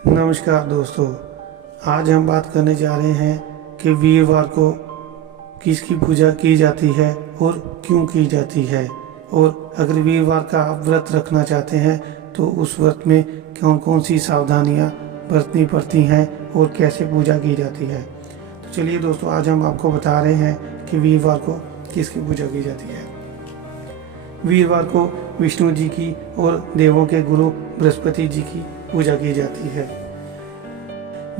नमस्कार दोस्तों। आज हम बात करने जा रहे हैं कि वीरवार को किसकी पूजा की जाती है और क्यों की जाती है, और अगर वीरवार का आप व्रत रखना चाहते हैं तो उस व्रत में कौन कौन सी सावधानियां बरतनी पड़ती हैं और कैसे पूजा की जाती है। तो चलिए दोस्तों, आज हम आपको बता रहे हैं कि वीरवार को किसकी पूजा की जाती है। वीरवार को विष्णु जी की और देवों के गुरु बृहस्पति जी की पूजा की जाती है।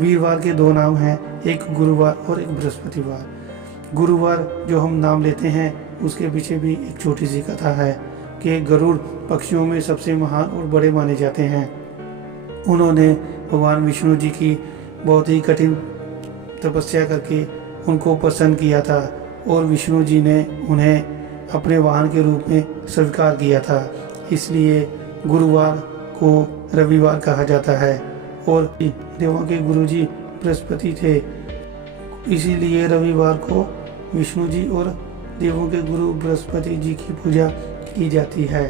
वीरवार के दो नाम हैं, एक गुरुवार और एक बृहस्पतिवार। गुरुवार जो हम नाम लेते हैं उसके पीछे भी एक छोटी सी कथा है कि गरुड़ पक्षियों में सबसे महान और बड़े माने जाते हैं। उन्होंने भगवान विष्णु जी की बहुत ही कठिन तपस्या करके उनको प्रसन्न किया था और विष्णु जी ने उन्हें अपने वाहन के रूप में स्वीकार किया था। इसलिए गुरुवार को रविवार कहा जाता है और देवों के गुरु जी बृहस्पति थे, इसीलिए रविवार को विष्णु जी और देवों के गुरु बृहस्पति जी की पूजा की जाती है।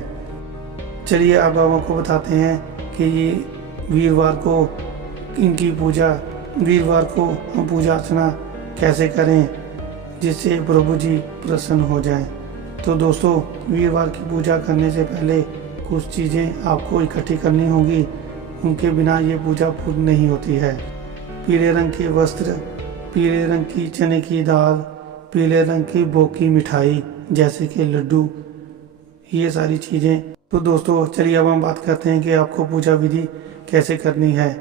चलिए अब हम आपको बताते हैं कि ये वीरवार को इनकी पूजा वीरवार को हम पूजा अर्चना कैसे करें जिससे प्रभु जी प्रसन्न हो जाएं। तो दोस्तों, वीरवार की पूजा करने से पहले कुछ चीज़ें आपको इकट्ठी करनी होगी, उनके बिना ये पूजा पूर्ण नहीं होती है। पीले रंग के वस्त्र, पीले रंग की चने की दाल, पीले रंग की भोग की मिठाई जैसे कि लड्डू, ये सारी चीज़ें। तो दोस्तों चलिए अब हम बात करते हैं कि आपको पूजा विधि कैसे करनी है।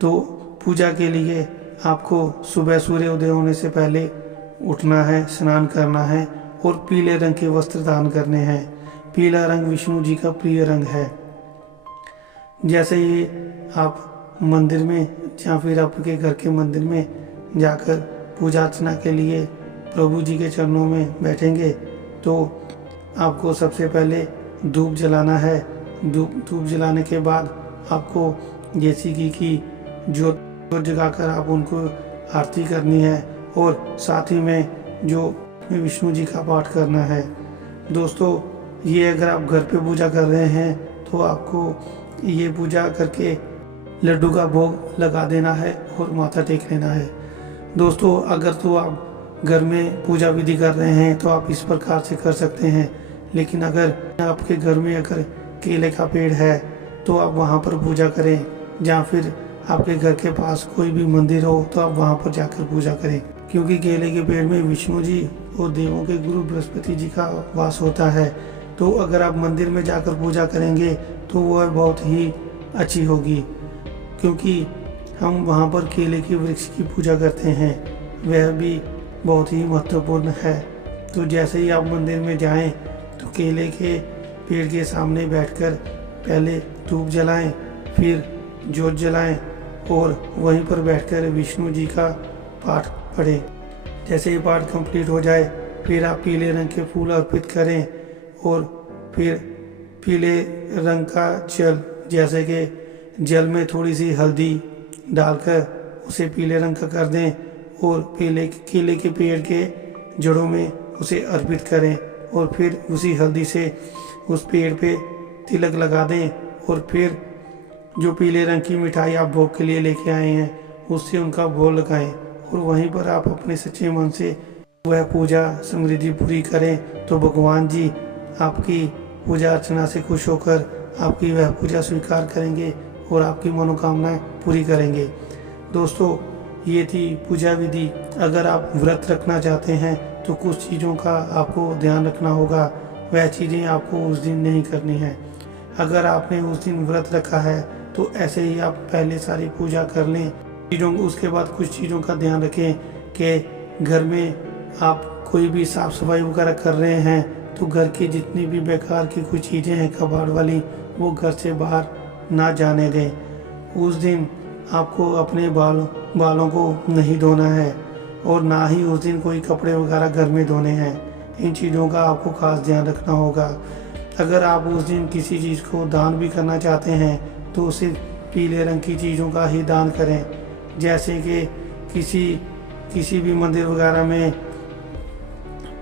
तो पूजा के लिए आपको सुबह सूर्य उदय होने से पहले उठना है, स्नान करना है और पीले रंग के वस्त्र धारण करने हैं। पीला रंग विष्णु जी का प्रिय रंग है। जैसे ही आप मंदिर में या फिर आपके घर के मंदिर में जाकर पूजा अर्चना के लिए प्रभु जी के चरणों में बैठेंगे तो आपको सबसे पहले धूप जलाना है। धूप जलाने के बाद आपको देसी घी की जोत जगाकर आप उनको आरती करनी है और साथ ही में जो विष्णु जी का पाठ करना है। दोस्तों, ये अगर आप घर पे पूजा कर रहे हैं तो आपको ये पूजा करके लड्डू का भोग लगा देना है और माथा टेक लेना है। दोस्तों, अगर तो आप घर में पूजा विधि कर रहे हैं तो आप इस प्रकार से कर सकते हैं, लेकिन अगर आपके घर में अगर केले का पेड़ है तो आप वहाँ पर पूजा करें, या फिर आपके घर के पास कोई भी मंदिर हो तो आप वहाँ पर जाकर पूजा करें, क्योंकि केले के पेड़ में विष्णु जी और देवों के गुरु बृहस्पति जी का वास होता है। तो अगर आप मंदिर में जाकर पूजा करेंगे तो वह बहुत ही अच्छी होगी, क्योंकि हम वहाँ पर केले के वृक्ष की पूजा करते हैं, वह भी बहुत ही महत्वपूर्ण है। तो जैसे ही आप मंदिर में जाएं तो केले के पेड़ के सामने बैठकर पहले धूप जलाएं, फिर जोत जलाएं और वहीं पर बैठकर विष्णु जी का पाठ पढ़ें। जैसे ही पाठ कंप्लीट हो जाए फिर आप पीले रंग के फूल अर्पित करें और फिर पीले रंग का जल, जैसे कि जल में थोड़ी सी हल्दी डालकर उसे पीले रंग का कर दें और केले के पेड़ के जड़ों में उसे अर्पित करें और फिर उसी हल्दी से उस पेड़ पे तिलक लगा दें और फिर जो पीले रंग की मिठाई आप भोग के लिए लेके आए हैं उससे उनका भोग लगाएं और वहीं पर आप अपने सच्चे मन से वह पूजा समृद्धि पूरी करें तो भगवान जी आपकी पूजा अर्चना से खुश होकर आपकी वह पूजा स्वीकार करेंगे और आपकी मनोकामनाएं पूरी करेंगे। दोस्तों, ये थी पूजा विधि। अगर आप व्रत रखना चाहते हैं तो कुछ चीज़ों का आपको ध्यान रखना होगा, वह चीज़ें आपको उस दिन नहीं करनी है। अगर आपने उस दिन व्रत रखा है तो ऐसे ही आप पहले सारी पूजा कर लें उसके बाद कुछ चीज़ों का ध्यान रखें कि घर में आप कोई भी साफ़ सफाई वगैरह कर रहे हैं तो घर की जितनी भी बेकार की कुछ चीज़ें हैं कबाड़ वाली, वो घर से बाहर ना जाने दें। उस दिन आपको अपने बालों को नहीं धोना है और ना ही उस दिन कोई कपड़े वगैरह घर में धोने हैं। इन चीज़ों का आपको खास ध्यान रखना होगा। अगर आप उस दिन किसी चीज़ को दान भी करना चाहते हैं तो उसे पीले रंग की चीज़ों का ही दान करें, जैसे कि किसी भी मंदिर वगैरह में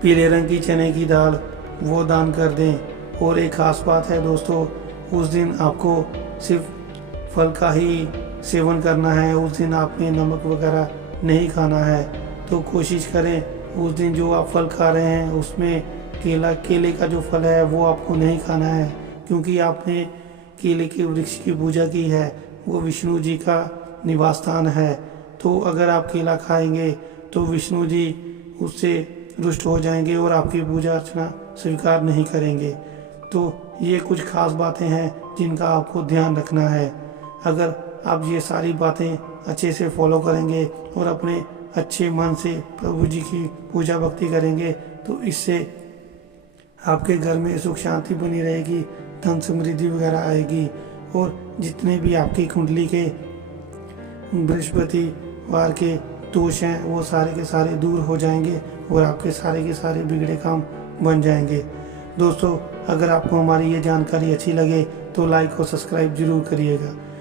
पीले रंग की चने की दाल वो दान कर दें। और एक ख़ास बात है दोस्तों, उस दिन आपको सिर्फ फल का ही सेवन करना है, उस दिन आपने नमक वगैरह नहीं खाना है। तो कोशिश करें उस दिन जो आप फल खा रहे हैं उसमें केले का जो फल है वो आपको नहीं खाना है, क्योंकि आपने केले के वृक्ष की पूजा की है, वो विष्णु जी का निवास स्थान है। तो अगर आप केला खाएंगे तो विष्णु जी उससे रुष्ट हो जाएंगे और आपकी पूजा अर्चना स्वीकार नहीं करेंगे। तो ये कुछ खास बातें हैं जिनका आपको ध्यान रखना है। अगर आप ये सारी बातें अच्छे से फॉलो करेंगे और अपने अच्छे मन से प्रभु जी की पूजा भक्ति करेंगे तो इससे आपके घर में सुख शांति बनी रहेगी, धन समृद्धि वगैरह आएगी, और जितने भी आपकी कुंडली के बृहस्पतिवार के दोष हैं वो सारे के सारे दूर हो जाएंगे और आपके सारे के सारे बिगड़े काम बन जाएंगे। दोस्तों, अगर आपको हमारी ये जानकारी अच्छी लगे तो लाइक और सब्सक्राइब जरूर करिएगा।